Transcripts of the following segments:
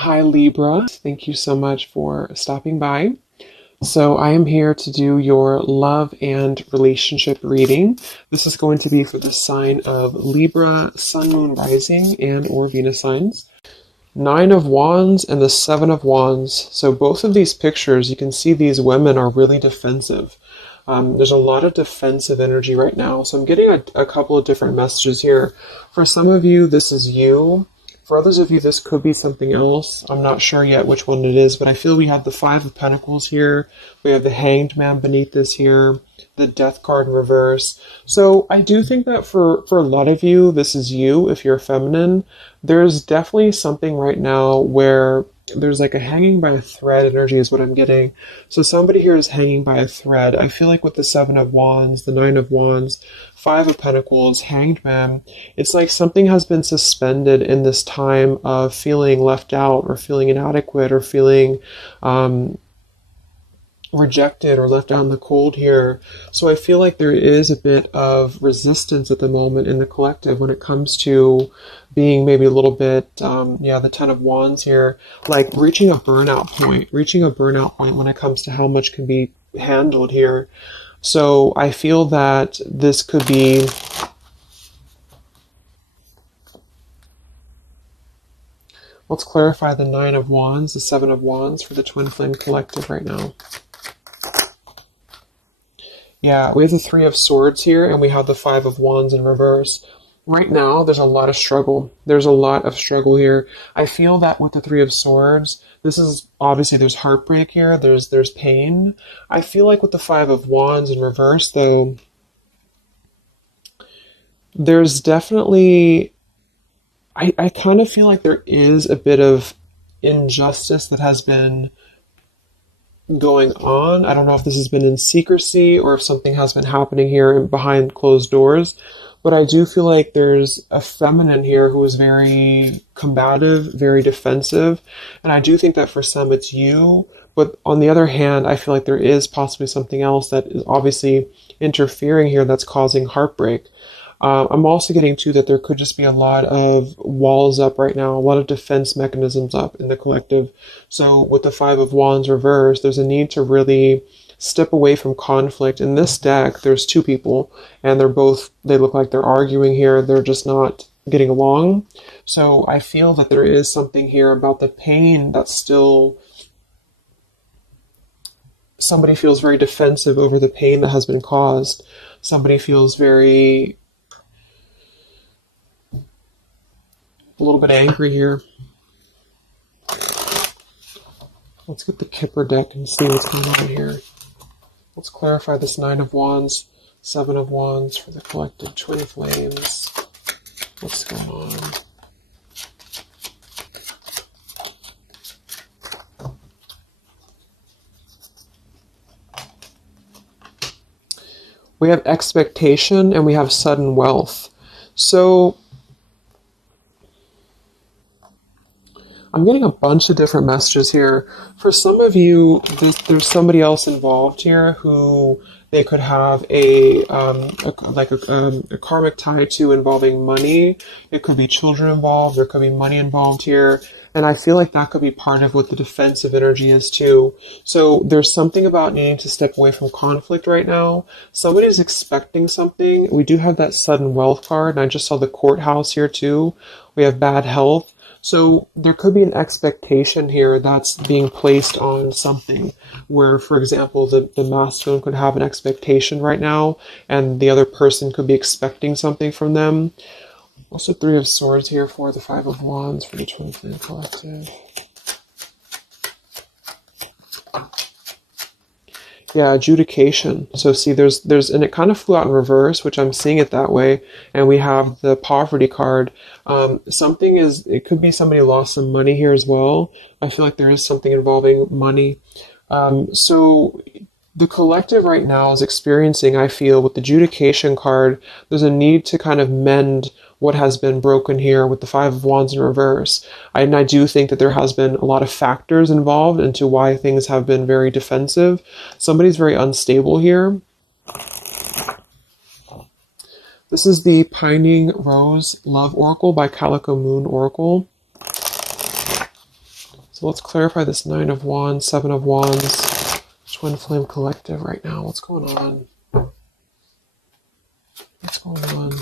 Hi Libra, thank you so much for stopping by. So I am here to do your love and relationship reading. This is going to be for the sign of Libra, Sun, Moon, Rising, and or Venus signs. Nine of Wands and the Seven of Wands. So both of these pictures, you can see these women are really defensive. There's a lot of defensive energy right now. So I'm getting a couple of different messages here. For some of you, this is you. For others of you, this could be something else. I'm not sure yet which one it is, but I feel we have the Five of Pentacles here. We have the Hanged Man beneath this here, the Death card in reverse. So I do think that for a lot of you, this is you if you're feminine. There's definitely something right now where there's like a hanging by a thread energy is what I'm getting. So somebody here is hanging by a thread. I feel like with the Seven of Wands, the Nine of Wands, Five of Pentacles, Hanged Man, it's like something has been suspended in this time of feeling left out or feeling inadequate or feeling rejected or left out in the cold here. So I feel like there is a bit of resistance at the moment in the collective when it comes to being maybe a little bit, the Ten of Wands here, like reaching a burnout point when it comes to how much can be handled here. So I feel that this could be let's clarify the Nine of Wands, the Seven of Wands for the Twin Flame Collective right now. Yeah, we have the Three of Swords here, and we have the Five of Wands in reverse. Right now, there's a lot of struggle. There's a lot of struggle here. I feel that with the Three of Swords, this is obviously there's heartbreak here. There's pain. I feel like with the Five of Wands in reverse, though, there's definitely I kind of feel like there is a bit of injustice that has been going on. I don't know if this has been in secrecy or if something has been happening here behind closed doors, but I do feel like there's a feminine here who is very combative, very defensive, and I do think that for some it's you, but on the other hand, I feel like there is possibly something else that is obviously interfering here that's causing heartbreak. I'm also getting to that there could just be a lot of walls up right now, a lot of defense mechanisms up in the collective. So with the Five of Wands reversed, there's a need to really step away from conflict. In this deck, there's two people, and they look like they're arguing here. They're just not getting along. So I feel that there is something here about the pain that's still... Somebody feels very defensive over the pain that has been caused. Somebody feels very... a little bit angry here. Let's get the Kipper deck and see what's going on here. Let's clarify this Nine of Wands, Seven of Wands for the collective twin flames. What's going on? We have expectation and we have sudden wealth. So I'm getting a bunch of different messages here. For some of you, there's somebody else involved here who they could have a karmic tie to involving money. It could be children involved. There could be money involved here. And I feel like that could be part of what the defensive energy is too. So there's something about needing to step away from conflict right now. Somebody's expecting something. We do have that sudden wealth card. And I just saw the courthouse here too. We have bad health. So there could be an expectation here that's being placed on something where, for example, the masculine could have an expectation right now and the other person could be expecting something from them. Also Three of Swords here for the Five of Wands for the Twin Flame Collective. Yeah, adjudication. So see, there's, and it kind of flew out in reverse, which I'm seeing it that way. And we have the poverty card. It could be somebody lost some money here as well. I feel like there is something involving money. So the collective right now is experiencing, I feel, with the adjudication card, there's a need to kind of mend what has been broken here with the Five of Wands in reverse. And I do think that there has been a lot of factors involved into why things have been very defensive. Somebody's very unstable here. This is the Pining Rose Love Oracle by Calico Moon Oracle. So let's clarify this Nine of Wands, Seven of Wands, Twin Flame Collective right now. What's going on? What's going on?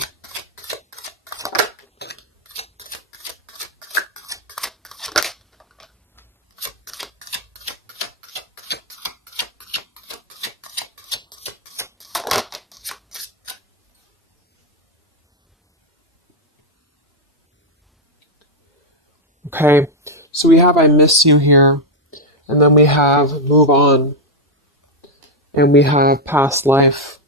Okay, so we have I miss you here, and then we have move on, and we have past life.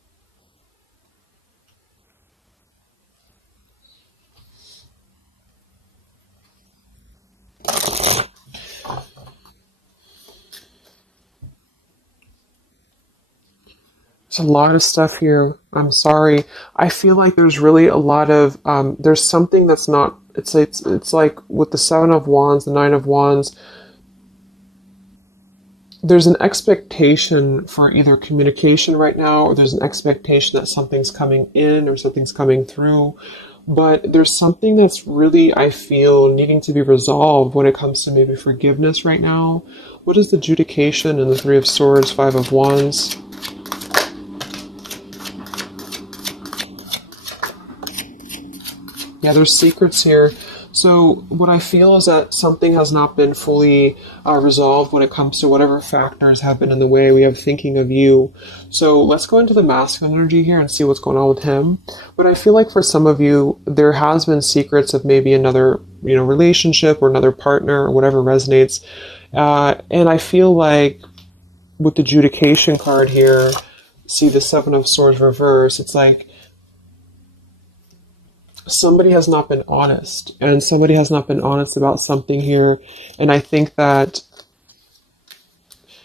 There's a lot of stuff here. I'm sorry. I feel like there's really a lot of, there's something that's not, it's like with the Seven of Wands, the Nine of Wands, there's an expectation for either communication right now, or there's an expectation that something's coming in or something's coming through. But there's something that's really, I feel, needing to be resolved when it comes to maybe forgiveness right now. What is the adjudication in the Three of Swords, Five of Wands? Yeah, there's secrets here. So what I feel is that something has not been fully resolved when it comes to whatever factors have been in the way. We have thinking of you. So let's go into the masculine energy here and see what's going on with him. But I feel like for some of you, there has been secrets of maybe another, relationship or another partner or whatever resonates. And I feel like with the adjudication card here, see the Seven of Swords reverse, it's like somebody has not been honest, and somebody has not been honest about something here. And I think that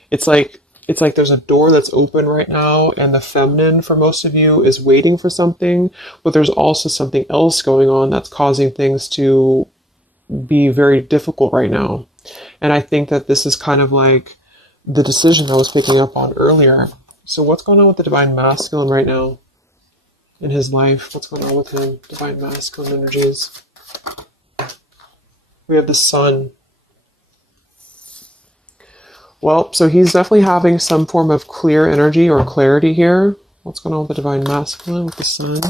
it's like there's a door that's open right now, and the feminine for most of you is waiting for something, but there's also something else going on that's causing things to be very difficult right now. And I think that this is kind of like the decision I was picking up on earlier. So what's going on with the Divine Masculine right now in his life? What's going on with him? Divine Masculine energies. We have the Sun. Well, so he's definitely having some form of clear energy or clarity here. What's going on with the Divine Masculine with the Sun?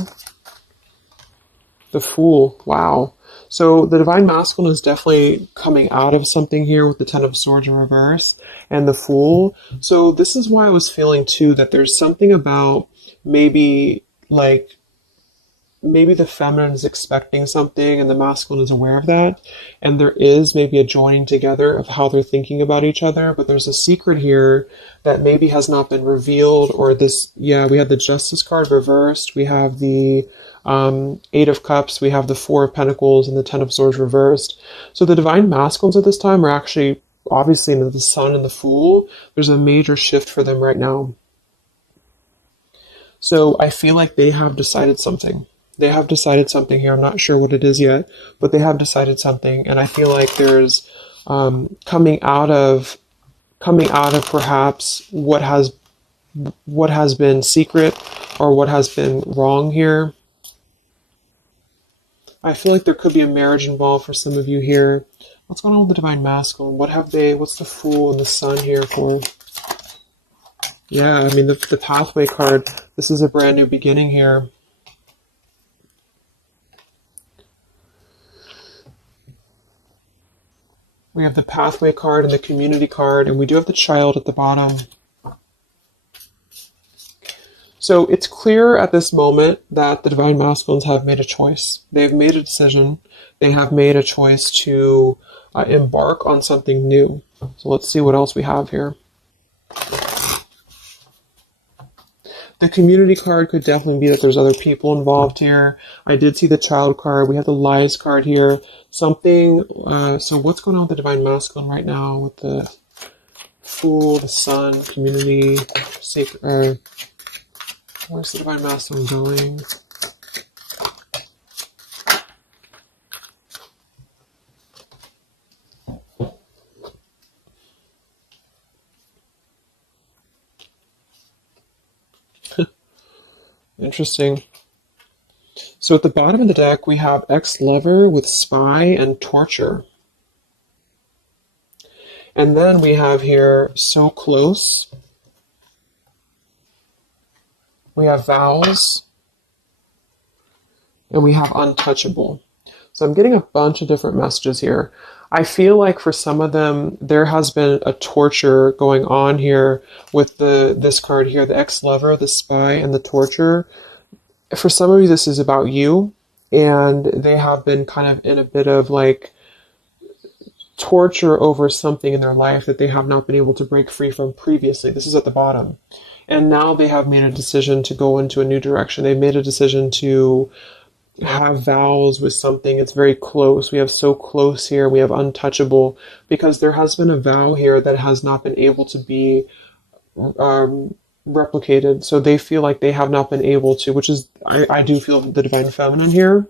The Fool. Wow. So the Divine Masculine is definitely coming out of something here with the Ten of Swords in reverse and the Fool. So this is why I was feeling too that there's something about maybe the feminine is expecting something and the masculine is aware of that. And there is maybe a joining together of how they're thinking about each other. But there's a secret here that maybe has not been revealed, or this, yeah, we have the Justice card reversed. We have the Eight of Cups. We have the Four of Pentacles and the Ten of Swords reversed. So the Divine Masculines at this time are actually, obviously, into the Sun and the Fool. There's a major shift for them right now. So I feel like they have decided something. They have decided something here. I'm not sure what it is yet, but they have decided something. And I feel like there's coming out of perhaps what has been secret or what has been wrong here. I feel like there could be a marriage involved for some of you here. What's going on with the Divine Masculine? What's the Fool and the Sun here for? Yeah, I mean, the Pathway card, this is a brand new beginning here. We have the Pathway card and the Community card, and we do have the Child at the bottom. So it's clear at this moment that the Divine Masculines have made a choice. They've made a decision. They have made a choice to embark on something new. So let's see what else we have here. The Community card could definitely be that there's other people involved here. I did see the Child card. We have the Lies card here. Something, so what's going on with the Divine Masculine right now with the Fool, the Sun, Community, Sacred, where's the Divine Masculine going? Interesting. So at the bottom of the deck, we have ex-lover with spy and torture. And then we have here so close. We have vows. And we have untouchable. So I'm getting a bunch of different messages here. I feel like for some of them, there has been a torture going on here with this card here, the ex-lover, the spy, and the torture. For some of you, this is about you, and they have been kind of in a bit of like torture over something in their life that they have not been able to break free from previously. This is at the bottom. And now they have made a decision to go into a new direction. They've made a decision to have vows with something. It's very close. We have so close here. We have untouchable, because there has been a vow here that has not been able to be replicated. So they feel like they have not been able to, which is, I do feel the divine feminine here.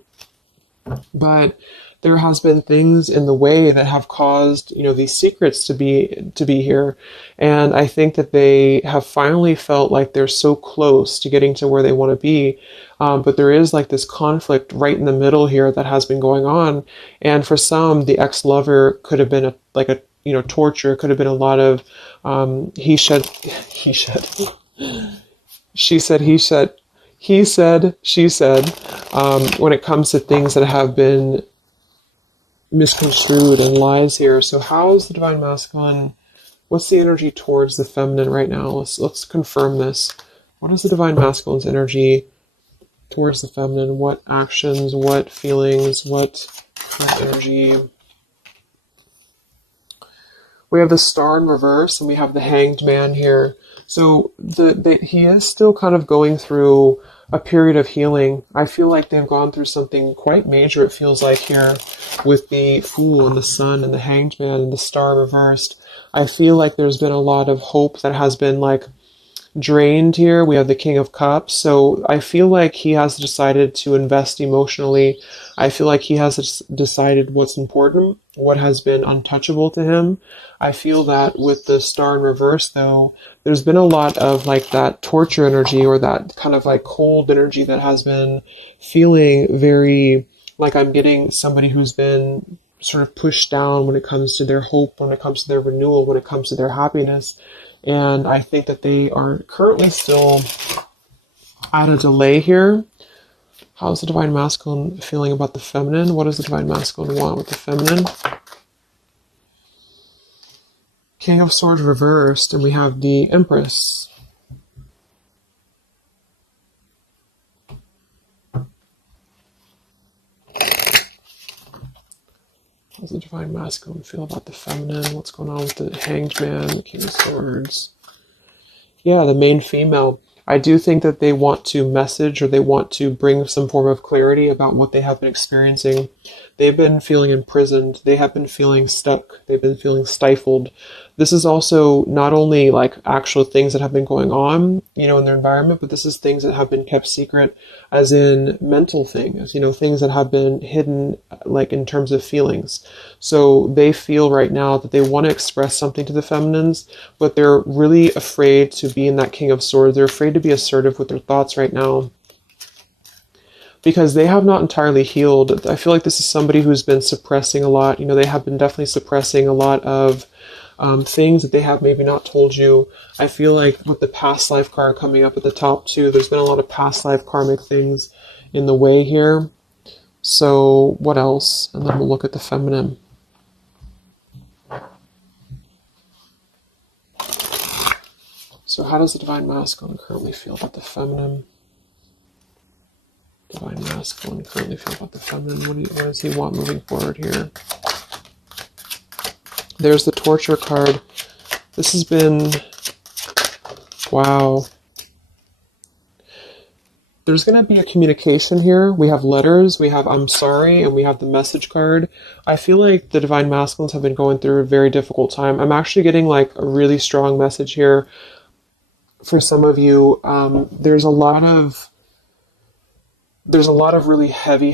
But there has been things in the way that have caused, these secrets to be here. And I think that they have finally felt like they're so close to getting to where they want to be. But there is like this conflict right in the middle here that has been going on. And for some, the ex-lover could have been torture. It could have been a lot of he said, she said, he said, he said, she said, when it comes to things that have been misconstrued and lies here. So how is the divine masculine? What's the energy towards the feminine right now? Let's confirm this. What is the divine masculine's energy towards the feminine? What actions, what feelings, what energy? We have the Star in reverse, and we have the Hanged Man here. So he is still kind of going through a period of healing. I feel like they've gone through something quite major, it feels like, here with the Fool and the Sun and the Hanged Man and the Star reversed. I feel like there's been a lot of hope that has been like drained here. We have the King of Cups. So I feel like he has decided to invest emotionally. I feel like he has decided what's important, what has been untouchable to him. I feel that with the Star in reverse, though, there's been a lot of like that torture energy, or that kind of like cold energy that has been feeling very like I'm getting somebody who's been sort of pushed down when it comes to their hope, when it comes to their renewal, when it comes to their happiness. And I think that they are currently still at a delay here. How's the divine masculine feeling about the feminine? What does the divine masculine want with the feminine? King of Swords reversed, and we have the Empress. How's the divine masculine feel about the feminine? What's going on with the Hanged Man, the King of Swords? Yeah, the main female. I do think that they want to message, or they want to bring some form of clarity about what they have been experiencing. They've been feeling imprisoned. They have been feeling stuck. They've been feeling stifled. This is also not only like actual things that have been going on, in their environment, but this is things that have been kept secret, as in mental things, things that have been hidden, like in terms of feelings. So they feel right now that they want to express something to the feminines, but they're really afraid to be in that King of Swords. They're afraid to be assertive with their thoughts right now, because they have not entirely healed. I feel like this is somebody who's been suppressing a lot. They have been definitely suppressing a lot of things that they have maybe not told you. I feel like with the past life card coming up at the top too, there's been a lot of past life karmic things in the way here. So what else? And then we'll look at the feminine. So how does the divine masculine currently feel about the feminine? Divine masculine currently feel about the feminine? What does he want moving forward here? There's the torture card. This has been, wow. There's going to be a communication here. We have letters, we have I'm sorry, and we have the message card. I feel like the divine masculines have been going through a very difficult time. I'm actually getting like a really strong message here for some of you. There's a lot of really heavy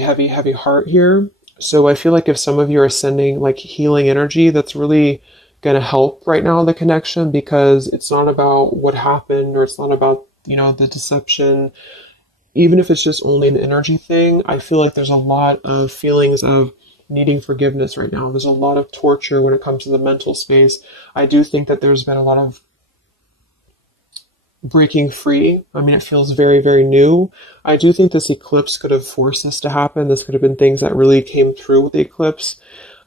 heart here. So I feel like if some of you are sending like healing energy, that's really going to help right now, the connection, because it's not about what happened, or it's not about, the deception. Even if it's just only an energy thing, I feel like there's a lot of feelings of needing forgiveness right now. There's a lot of torture when it comes to the mental space. I do think that there's been a lot of breaking free. I mean, it feels very, very new. I do think this eclipse could have forced this to happen. This could have been things that really came through with the eclipse.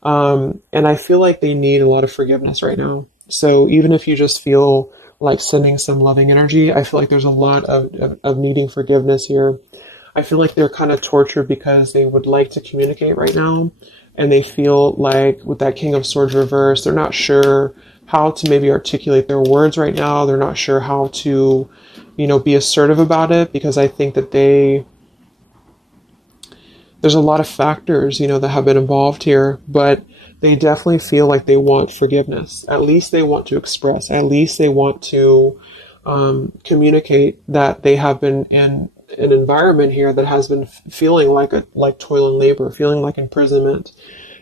And I feel like they need a lot of forgiveness right now. So even if you just feel like sending some loving energy, I feel like there's a lot of needing forgiveness here. I feel like they're kind of tortured because they would like to communicate right now. And they feel like with that King of Swords reverse, they're not sure how to maybe articulate their words right now. They're not sure how to, be assertive about it, because I think that there's a lot of factors, that have been involved here, but they definitely feel like they want forgiveness. At least they want to express, at least they want to communicate that they have been in an environment here that has been feeling like toil and labor, feeling like imprisonment.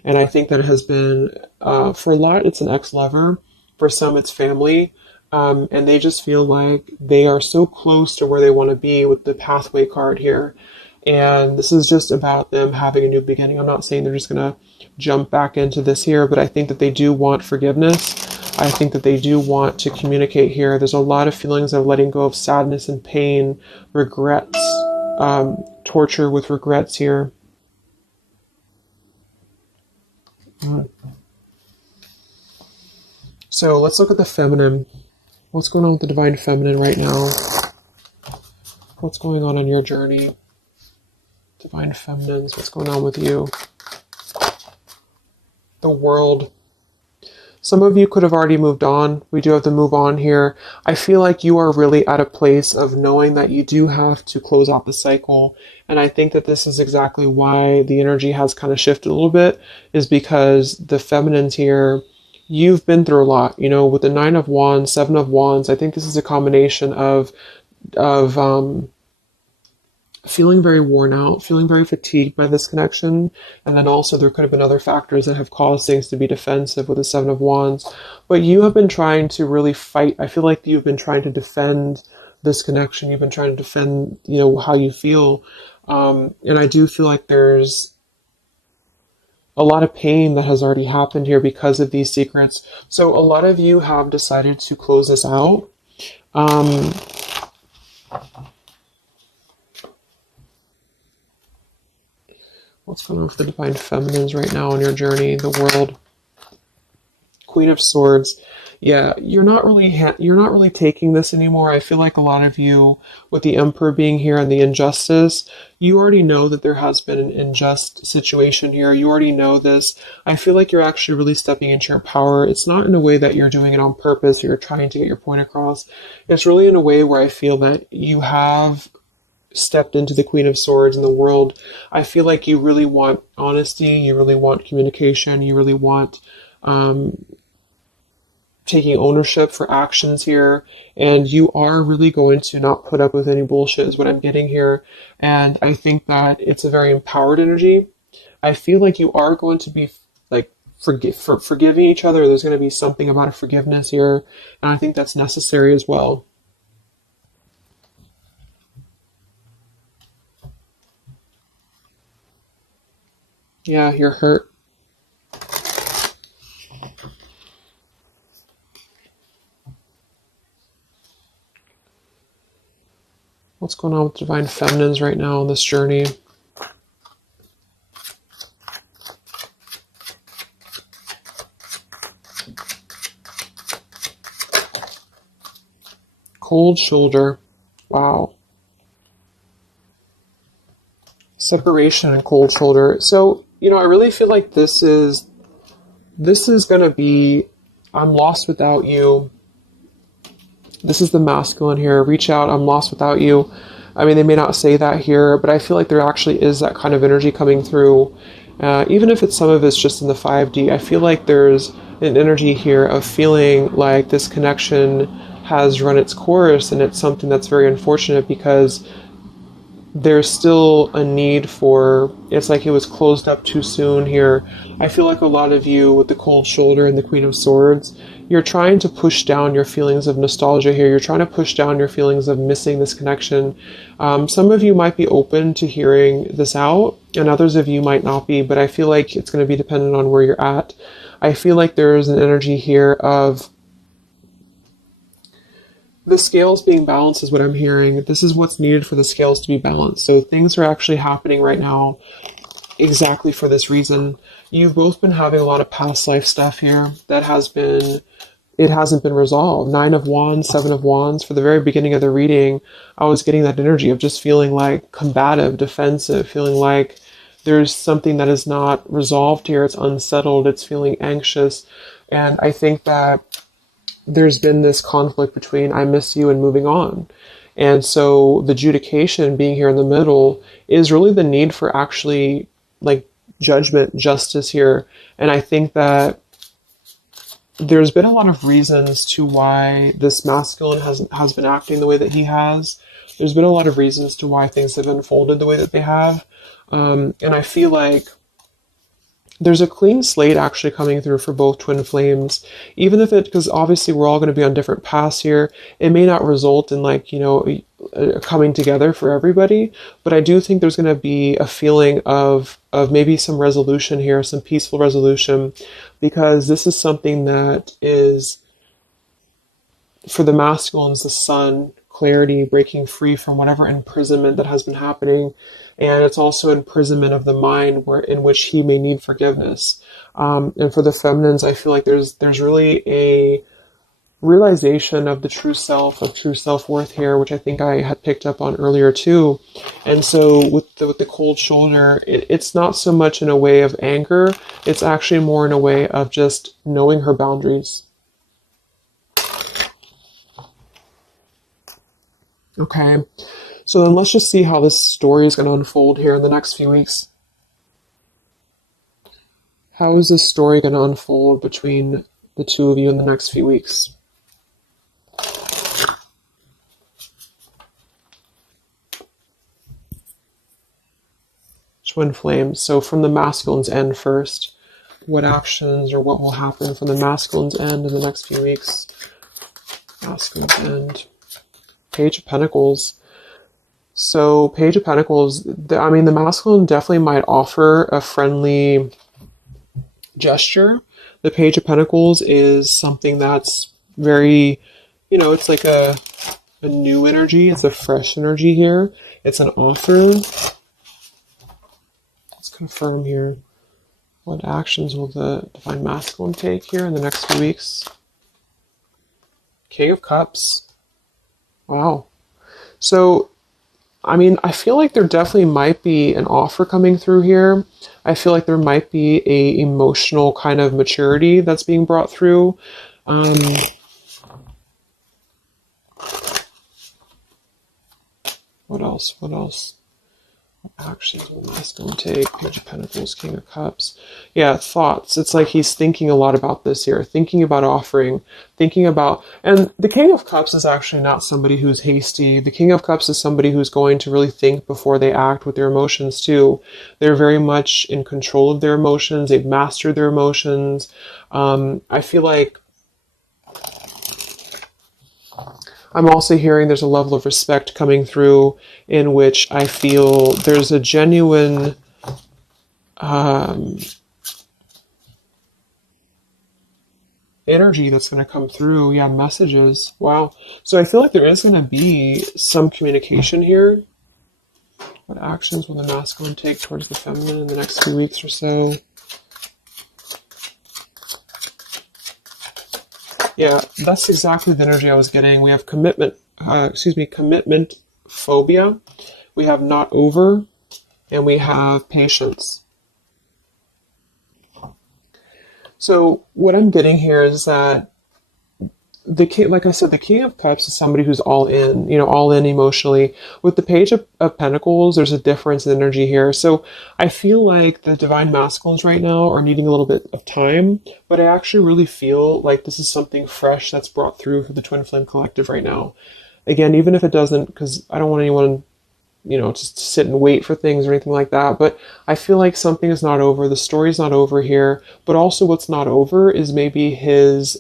And I think that it has been, for a lot, it's an ex-lover. For some, it's family. And they just feel like they are so close to where they want to be with the pathway card here. And this is just about them having a new beginning. I'm not saying they're just going to jump back into this here, but I think that they do want forgiveness. I think that they do want to communicate here. There's a lot of feelings of letting go of sadness and pain, regrets, torture with regrets here. So let's look at the feminine. What's going on with the divine feminine right now? What's going on your journey? Divine feminines, what's going on with you? The world. Some of you could have already moved on. We do have to move on here. I feel like you are really at a place of knowing that you do have to close out the cycle. And I think that this is exactly why the energy has kind of shifted a little bit, is because the feminines here, you've been through a lot, with the 9 of Wands, 7 of Wands. I think this is a combination of feeling very worn out, feeling very fatigued by this connection. And then also there could have been other factors that have caused things to be defensive with the 7 of Wands. But you have been trying to really fight. I feel like you've been trying to defend this connection. You've been trying to defend, how you feel. And I do feel like there's a lot of pain that has already happened here because of these secrets. So a lot of you have decided to close this out. What's going on with the divine feminines right now on your journey, the world? Queen of Swords. Yeah, you're not really taking this anymore. I feel like a lot of you, with the Emperor being here and the injustice, you already know that there has been an unjust situation here. You already know this. I feel like you're actually really stepping into your power. It's not in a way that you're doing it on purpose or you're trying to get your point across. It's really in a way where I feel that you have stepped into the Queen of Swords in the world. I feel like you really want honesty, you really want communication, you really want taking ownership for actions here, and you are really going to not put up with any bullshit is what I'm getting here. And I think that it's a very empowered energy. I feel like you are going to be like forgiving each other. There's going to be something about a forgiveness here, and I think that's necessary as well. Yeah, you're hurt. What's going on with divine feminines right now on this journey? Cold shoulder. Wow. Separation and cold shoulder. So, I really feel like this is going to be, I'm lost without you. This is the masculine here. Reach out, I'm lost without you. I mean, they may not say that here, but I feel like there actually is that kind of energy coming through. Even if some of it's just in the 5D, I feel like there's an energy here of feeling like this connection has run its course, and it's something that's very unfortunate because there's still a need for, it's like it was closed up too soon here. I feel like a lot of you with the cold shoulder and the Queen of Swords, you're trying to push down your feelings of nostalgia here. You're trying to push down your feelings of missing this connection. Some of you might be open to hearing this out. and others of you might not be, but I feel like it's going to be dependent on where you're at. I feel like there is an energy here of the scales being balanced is what I'm hearing. This is what's needed for the scales to be balanced. So things are actually happening right now exactly for this reason. You've both been having a lot of past life stuff here that it hasn't been resolved. 9 of Wands, 7 of Wands. For the very beginning of the reading, I was getting that energy of just feeling like combative, defensive, feeling like there's something that is not resolved here. It's unsettled. It's feeling anxious. And I think that there's been this conflict between I miss you and moving on. And so the adjudication being here in the middle is really the need for actually like judgment, justice here. And I think that there's been a lot of reasons to why this masculine has been acting the way that he has. There's been a lot of reasons to why things have unfolded the way that they have. And I feel like there's a clean slate actually coming through for both twin flames, even if because obviously we're all going to be on different paths here. It may not result in like, coming together for everybody, but I do think there's going to be a feeling of maybe some resolution here, some peaceful resolution, because this is something that is, for the masculines, the sun, clarity, breaking free from whatever imprisonment that has been happening. And it's also imprisonment of the mind in which he may need forgiveness. And for the feminines, I feel like there's really a realization of the true self, of true self-worth here, which I think I had picked up on earlier too. And so with the cold shoulder, it's not so much in a way of anger. It's actually more in a way of just knowing her boundaries. Okay, so then let's just see how this story is going to unfold here in the next few weeks. How is this story going to unfold between the two of you in the next few weeks? Twin flames. So from the masculine's end first, what actions or what will happen from the masculine's end in the next few weeks? Masculine's end. Page of Pentacles. So Page of Pentacles, the masculine definitely might offer a friendly gesture. The Page of Pentacles is something that's very, it's like a new energy. It's a fresh energy here. It's an offer. Let's confirm here. What actions will the divine masculine take here in the next few weeks? King of Cups. Wow. So, I feel like there definitely might be an offer coming through here. I feel like there might be a emotional kind of maturity that's being brought through. What else? What actions will the masculine take? Page of Pentacles, King of Cups. Yeah, thoughts. It's like he's thinking a lot about this here, thinking about offering, and the King of Cups is actually not somebody who's hasty. The King of Cups is somebody who's going to really think before they act with their emotions too. They're very much in control of their emotions. They've mastered their emotions. I feel like I'm also hearing there's a level of respect coming through in which I feel there's a genuine energy that's going to come through. Yeah, messages. Wow. So I feel like there is going to be some communication here. What actions will the masculine take towards the feminine in the next few weeks or so? Yeah, that's exactly the energy I was getting. We have commitment phobia. We have not over, and we have patience. So what I'm getting here is that the king, like I said, the King of Cups is somebody who's all in, all in emotionally. With the Page of Pentacles, there's a difference in energy here. So I feel like the divine masculines right now are needing a little bit of time, but I actually really feel like this is something fresh that's brought through for the Twin Flame Collective right now. Again, even if it doesn't, because I don't want anyone, just to sit and wait for things or anything like that, but I feel like something is not over. The story's not over here, but also what's not over is maybe his,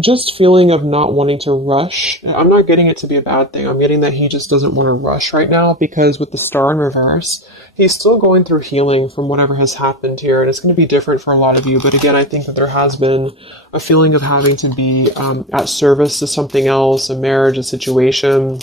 just feeling of not wanting to rush. I'm not getting it to be a bad thing. I'm getting that he just doesn't want to rush right now, because with the star in reverse, he's still going through healing from whatever has happened here. And it's going to be different for a lot of you. But again, I think that there has been a feeling of having to be at service to something else, a marriage, a situation.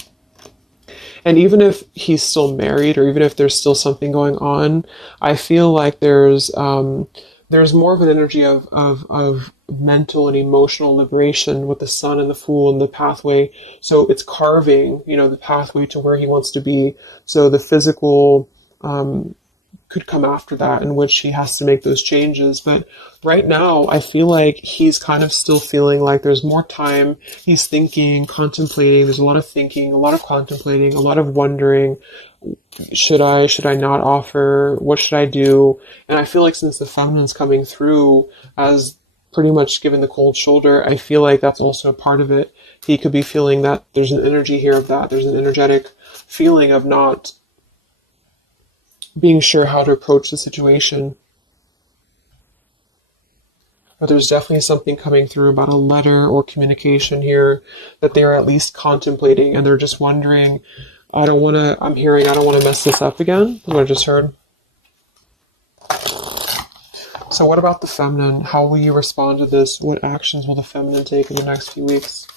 And even if he's still married, or even if there's still something going on, I feel like there's more of an energy of mental and emotional liberation with the sun and the fool and the pathway. So it's carving, the pathway to where he wants to be. So the physical could come after that, in which he has to make those changes. But right now, I feel like he's kind of still feeling like there's more time. He's thinking, contemplating. There's a lot of thinking, a lot of contemplating, a lot of wondering. Should I not offer? What should I do? And I feel like since the feminine's coming through as pretty much giving the cold shoulder, I feel like that's also a part of it. He could be feeling that there's an energy here of that. There's an energetic feeling of not being sure how to approach the situation. But there's definitely something coming through about a letter or communication here that they're at least contemplating, and they're just wondering, I don't want to mess this up again. What I just heard. So what about the feminine? How will you respond to this? What actions will the feminine take in the next few weeks?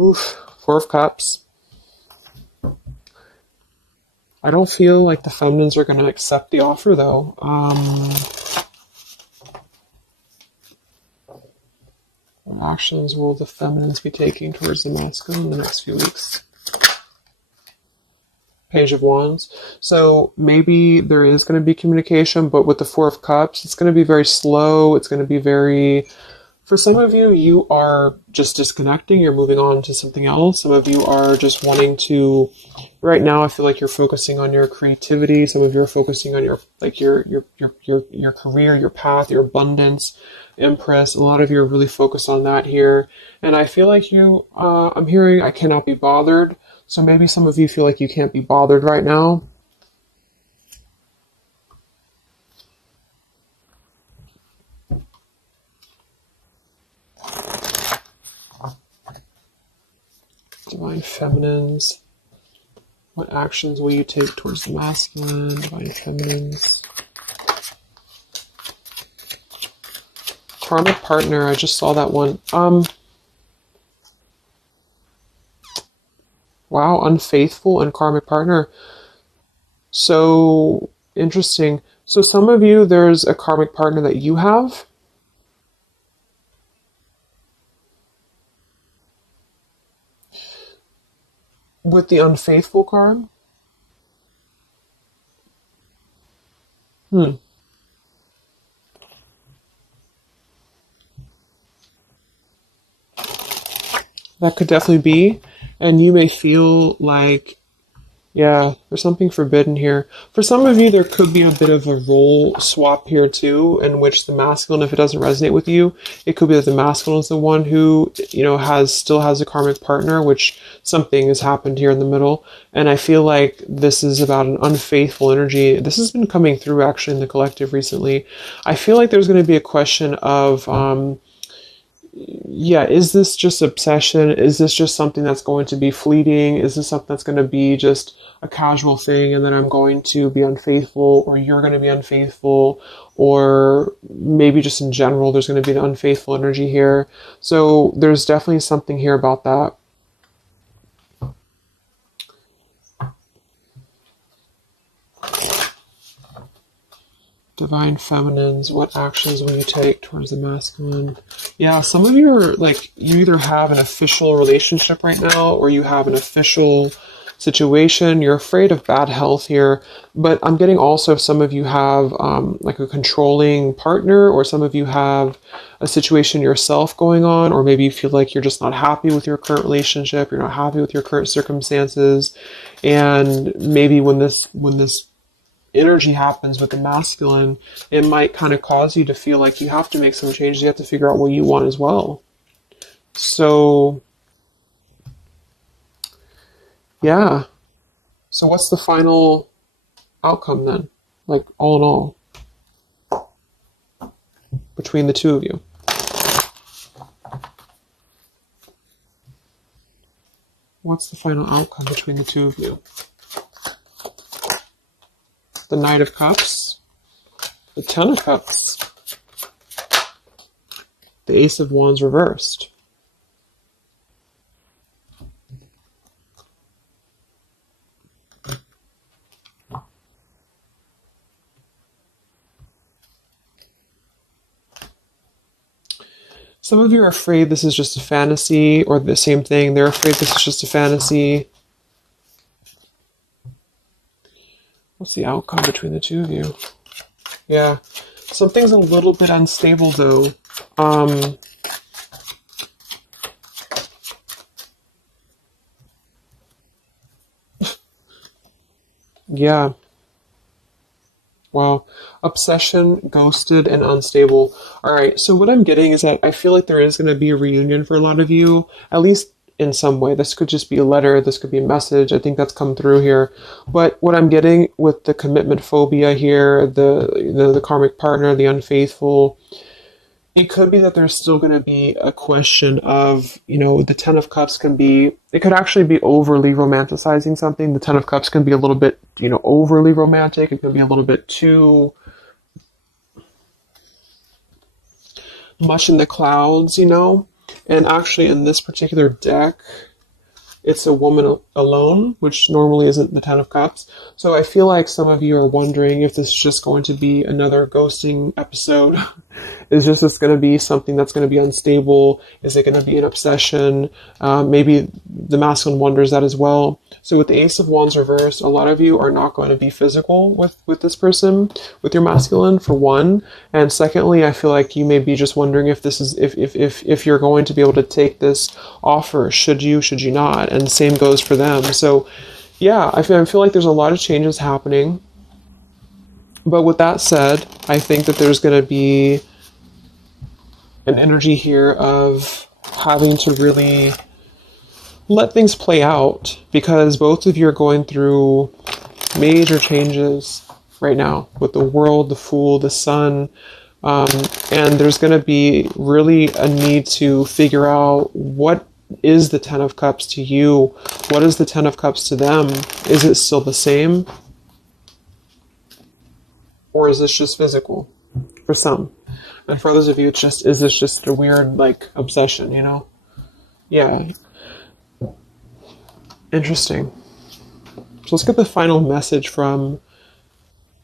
Oof, Four of Cups. I don't feel like the feminines are going to accept the offer, though. What actions will the feminines be taking towards the masculine in the next few weeks? Page of Wands. So maybe there is going to be communication, but with the Four of Cups, it's going to be very slow. It's going to be very... For some of you, you are just disconnecting. You're moving on to something else. Some of you are just wanting to... Right now, I feel like you're focusing on your creativity. Some of you are focusing on your career, your path, your abundance, Empress. A lot of you are really focused on that here. And I feel like I'm hearing, I cannot be bothered. So maybe some of you feel like you can't be bothered right now. Divine Feminines. What actions will you take towards the masculine? Divine Feminines. Karmic partner. I just saw that one. Wow, unfaithful and karmic partner. So interesting. So some of you, there's a karmic partner that you have. With the unfaithful card? That could definitely be. And you may feel like, yeah, there's something forbidden here. For some of you, there could be a bit of a role swap here too, in which the masculine, if it doesn't resonate with you, it could be that the masculine is the one who, still has a karmic partner, which something has happened here in the middle. And I feel like this is about an unfaithful energy. This has been coming through actually in the collective recently. I feel like there's going to be a question of, is this just obsession? Is this just something that's going to be fleeting? Is this something that's going to be just a casual thing, and then I'm going to be unfaithful, or you're going to be unfaithful, or maybe just in general there's going to be an unfaithful energy here. So there's definitely something here about that. Divine Feminines, what actions will you take towards the masculine? Yeah, some of you are like, you either have an official relationship right now, or you have an official situation. You're afraid of bad health here, but I'm getting also some of you have like a controlling partner, or some of you have a situation yourself going on, or maybe you feel like you're just not happy with your current relationship, you're not happy with your current circumstances, and maybe when this energy happens with the masculine, it might kind of cause you to feel like you have to make some changes. You have to figure out what you want as well. So, yeah. So what's the final outcome then? Like all in all, between the two of you? What's the final outcome between the two of you? The Knight of Cups, the Ten of Cups, the Ace of Wands reversed. Some of you are afraid this is just a fantasy, or the same thing. They're afraid this is just a fantasy. What's the outcome between the two of you? Yeah. Something's a little bit unstable, though. Yeah. Wow. Obsession, ghosted, and unstable. All right. So what I'm getting is that I feel like there is going to be a reunion for a lot of you, at least in some way. This could just be a letter. This could be a message. I think that's come through here. But what I'm getting with the commitment phobia here, the karmic partner, the unfaithful, it could be that there's still going to be a question of, the Ten of Cups can be, it could actually be overly romanticizing something. The Ten of Cups can be a little bit, overly romantic. It can be a little bit too much in the clouds, And actually in this particular deck, it's a woman alone, which normally isn't the Ten of Cups. So I feel like some of you are wondering if this is just going to be another ghosting episode. Is this going to be something that's going to be unstable? Is it going to be an obsession? Maybe the masculine wonders that as well. So with the Ace of Wands reversed, a lot of you are not going to be physical with this person, with your masculine, for one. And secondly, I feel like you may be just wondering if this is if you're going to be able to take this offer. Should you not? And same goes for them. So yeah, I feel like there's a lot of changes happening. But with that said, I think that there's going to be an energy here of having to really let things play out, because both of you are going through major changes right now with the world, the Fool, the Sun, and there's going to be really a need to figure out what is the Ten of Cups to you, what is the Ten of Cups to them. Is it still the same, or is this just physical for some? And for others of you, is this just a weird, obsession, Yeah. Interesting. So let's get the final message from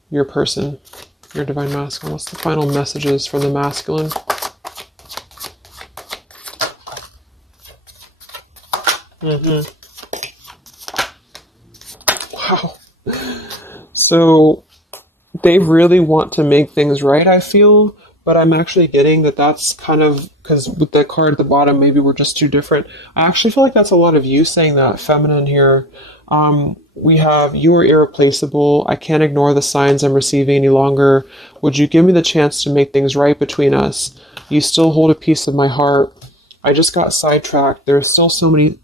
your person, your divine masculine. What's the final messages from the masculine? Wow. So they really want to make things right, I feel. But I'm actually getting that that's kind of, because with that card at the bottom, maybe we're just too different. I actually feel like that's a lot of you saying that, feminine here. We have, you are irreplaceable. I can't ignore the signs I'm receiving any longer. Would you give me the chance to make things right between us? You still hold a piece of my heart. I just got sidetracked. There are still so many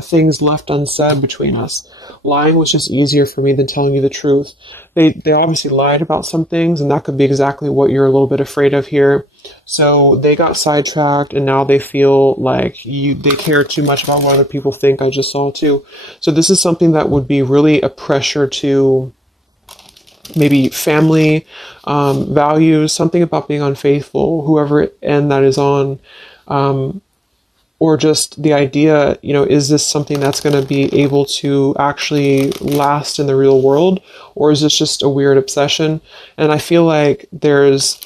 things left unsaid between us. Lying was just easier for me than telling you the truth. They obviously lied about some things, and that could be exactly what you're a little bit afraid of here. So they got sidetracked, and now they feel like they care too much about what other people think. I just saw too. So this is something that would be really a pressure to maybe family values, something about being unfaithful, whoever end that is on. Or just the idea, is this something that's going to be able to actually last in the real world? Or is this just a weird obsession? And I feel like there's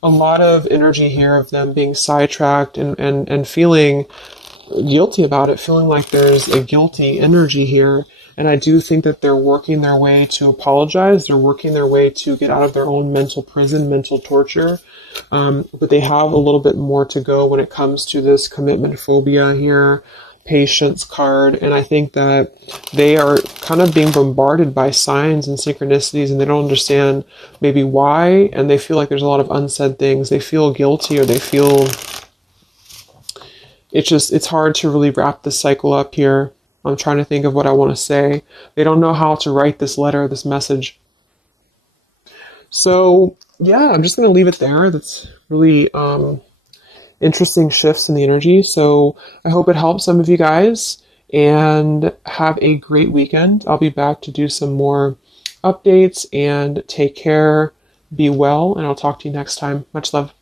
a lot of energy here of them being sidetracked and feeling guilty about it, feeling like there's a guilty energy here. And I do think that they're working their way to apologize. They're working their way to get out of their own mental prison, mental torture. But they have a little bit more to go when it comes to this commitment phobia here, patience card. And I think that they are kind of being bombarded by signs and synchronicities, and they don't understand maybe why. And they feel like there's a lot of unsaid things. They feel guilty, or they feel it's hard to really wrap this cycle up here. I'm trying to think of what I want to say. They don't know how to write this letter, this message. So yeah, I'm just going to leave it there. That's really interesting shifts in the energy. So I hope it helps some of you guys, and have a great weekend. I'll be back to do some more updates, and take care, be well, and I'll talk to you next time. Much love.